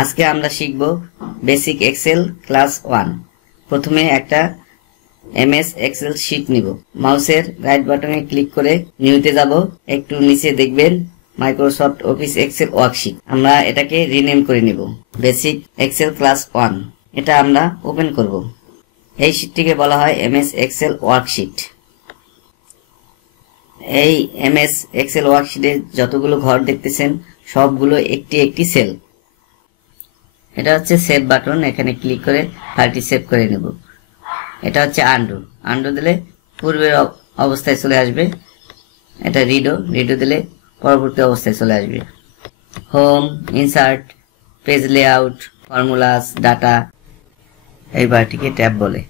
আজকে আমরা শিখব বেসিক এক্সেল ক্লাস 1। প্রথমে একটা এমএস এক্সেল শীট নিব। মাউসের রাইট বাটনে ক্লিক করে নিউতে যাব। একটু নিচে দেখবেন মাইক্রোসফট অফিস এক্সেল ওয়ার্কশিট। আমরা এটাকে রিনেম করে নিব বেসিক এক্সেল ক্লাস 1। এটা আমরা ওপেন করব। এই শীটটিকে বলা হয় এমএস এক্সেল ওয়ার্কশিট। এই এমএস এক্সেল ওয়ার্কশিটে যতগুলো ঘর দেখতেছেন সবগুলো একটি একটি সেল। এটা হচ্ছে সেভ বাটন, এখানে ক্লিক করে ফাইলটি সেভ করে নেব। এটা হচ্ছে আনডু, আনডু দিলে পূর্বের অবস্থায় চলে আসবে। এটা রিডো দিলে পরবর্তী অবস্থায় চলে আসবে। Home, insert, page layout, formulas, data, এই বারটিকে ট্যাব বলে।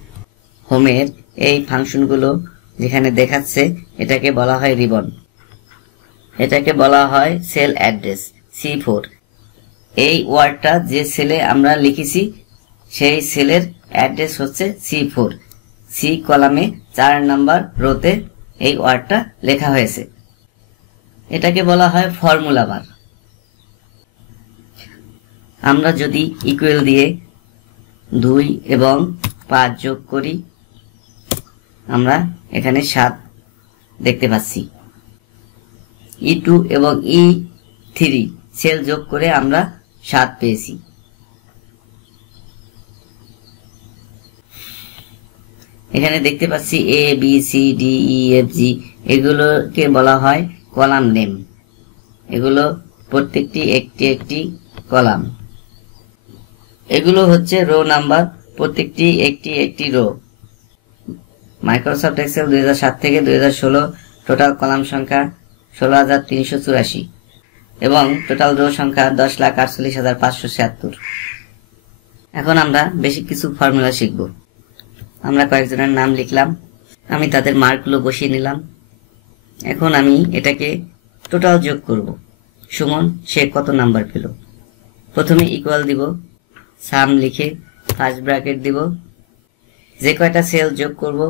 হোমের এই ফাংশনগুলো যেখানে দেখাচ্ছে এটাকে বলা হয় রিবন। এটাকে বলা হয় সেল অ্যাড্রেস C4। এই ওয়ার্ডটা যে সেলে আমরা লিখেছি সেই সেলের অ্যাড্রেস হচ্ছে C4। সি কলামে 4 নাম্বার রোতে এই ওয়ার্ডটা লেখা হয়েছে। এটাকে বলা হয় ফর্মুলা বার। আমরা যদি ইকুয়াল দিয়ে 2 এবং 5 যোগ করি, আমরা এখানে 7 দেখতে পাচ্ছি। E2 এবং E3 সেল যোগ করে আমরা 7 পেয়েছি। এখানে দেখতে পাচ্ছি A B C D E F G, এগুলোকে বলা হয় কলাম নেম। এগুলো প্রত্যেকটি একটি একটি কলাম। এগুলো হচ্ছে রো নাম্বার, প্রত্যেকটি একটি একটি রো। মাইক্রোসফট এক্সেল 2007 থেকে 2016 টোটাল কলাম সংখ্যা 16,384 এবং টোটাল রো সংখ্যা 10,48,576। এখন আমরা বেশি কিছু ফর্মুলা শিখব। আমরা কয়েকজনের নাম লিখলাম, আমি তাদের মার্কগুলো বসিয়ে নিলাম। এখন আমি এটাকে টোটাল যোগ করব। সুমন সে কত নাম্বার পেল। প্রথমে ইকুয়াল দিব, সাম লিখে ফার্স্ট ব্র্যাকেট দিব। যে কয়টা সেল যোগ করব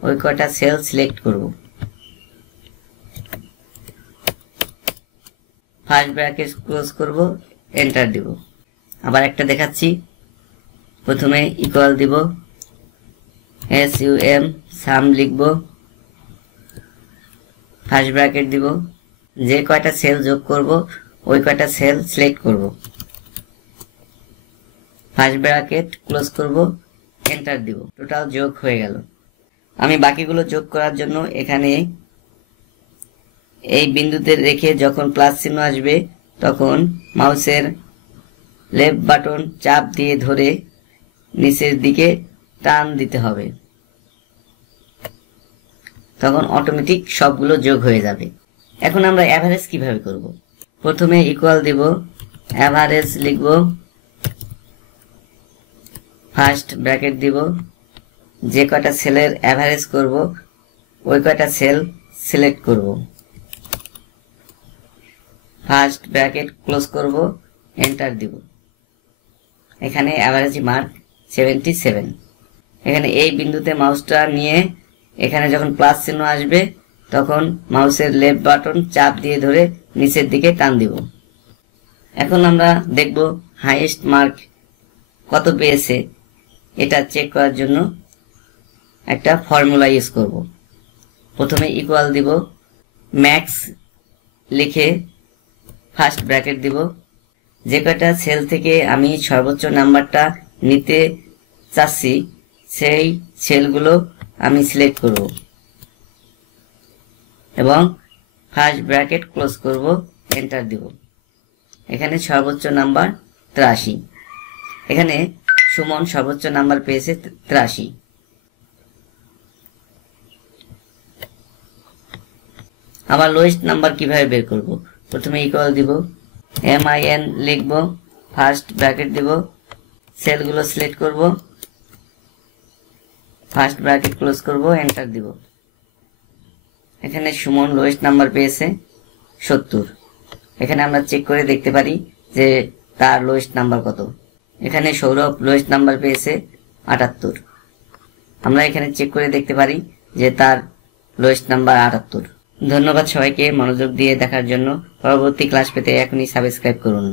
ওই কয়টা সেল সিলেক্ট করব। ফার্স্ট ব্র্যাকেট ক্লোজ করব, এন্টার দিব। আবার একটা দেখাচ্ছি। প্রথমে ইকুয়াল দিব, SUM সাম লিখব, ফার্স্ট ব্র্যাকেট দিব। যে কয়টা সেল যোগ করব ওই কয়টা সেল সিলেক্ট করব। ফার্স্ট ব্র্যাকেট ক্লোজ করব, এন্টার দিব। টোটাল যোগ হয়ে গেল। আমি বাকিগুলো যোগ করার জন্য এখানে এই বিন্দুতে রেখে যখন প্লাস চিহ্ন আসবে তখন মাউসের লেফট বাটন চাপ দিয়ে ধরে নিচের দিকে টান দিতে হবে, তখন অটোমেটিক সবগুলো যোগ হয়ে যাবে। এখন আমরা এভারেজ কিভাবে করব। প্রথমে ইকুয়াল দিব, এভারেজ লিখব, ফার্স্ট ব্র্যাকেট দিব। যে কয়টা সেলের এভারেজ করব ওই কয়টা সেল সিলেক্ট করব। ফার্স্ট ব্র্যাকেট ক্লোজ করব, এন্টার দিব। এখানে এভারেজ মার্ক 77। এখানে এই বিন্দুতে মাউসটা নিয়ে এখানে যখন প্লাস চিহ্ন আসবে তখন মাউসের লেফট বাটন চাপ দিয়ে ধরে নিচের দিকে টান দিব। এখন আমরা দেখব হাইয়েস্ট মার্ক কত পেয়েছে। এটা চেক করার জন্য একটা ফর্মুলা ইউজ করব। প্রথমে ইকুয়াল দিব, ম্যাক্স লিখে ফার্স্ট ব্র্যাকেট দিব। যে কয়টা সেল থেকে আমি সর্বোচ্চ নাম্বারটা নিতে চাচ্ছি সেই সেলগুলো আমি সিলেক্ট করব এবং ফার্স্ট ব্র্যাকেট ক্লোজ করব, এন্টার দিব। এখানে সর্বোচ্চ নাম্বার 83। এখানে সুমন সর্বোচ্চ নাম্বার পেয়েছে 83। আবার লোয়েস্ট নাম্বার কিভাবে বের করব। প্রথমে ইকুয়াল দিব, MIN লিখব, ফার্স্ট ব্র্যাকেট দিব, সেলগুলো সিলেক্ট করব, ফার্স্ট ব্র্যাকেট ক্লোজ করব, এন্টার দিব। এখানে সুমন লোয়েস্ট নাম্বার পেয়েছে 70। এখানে আমরা চেক করে দেখতে পারি যে তার লোয়েস্ট নাম্বার কত। এখানে সৌরভ লোয়েস্ট নাম্বার পেয়েছে 78। আমরা এখানে চেক করে দেখতে পারি যে তার লোয়েস্ট নাম্বার 78। ধন্যবাদ সবাইকে মনোযোগ দিয়ে দেখার জন্য। পরবর্তী ক্লাস পেতে এখনই সাবস্ক্রাইব করুন।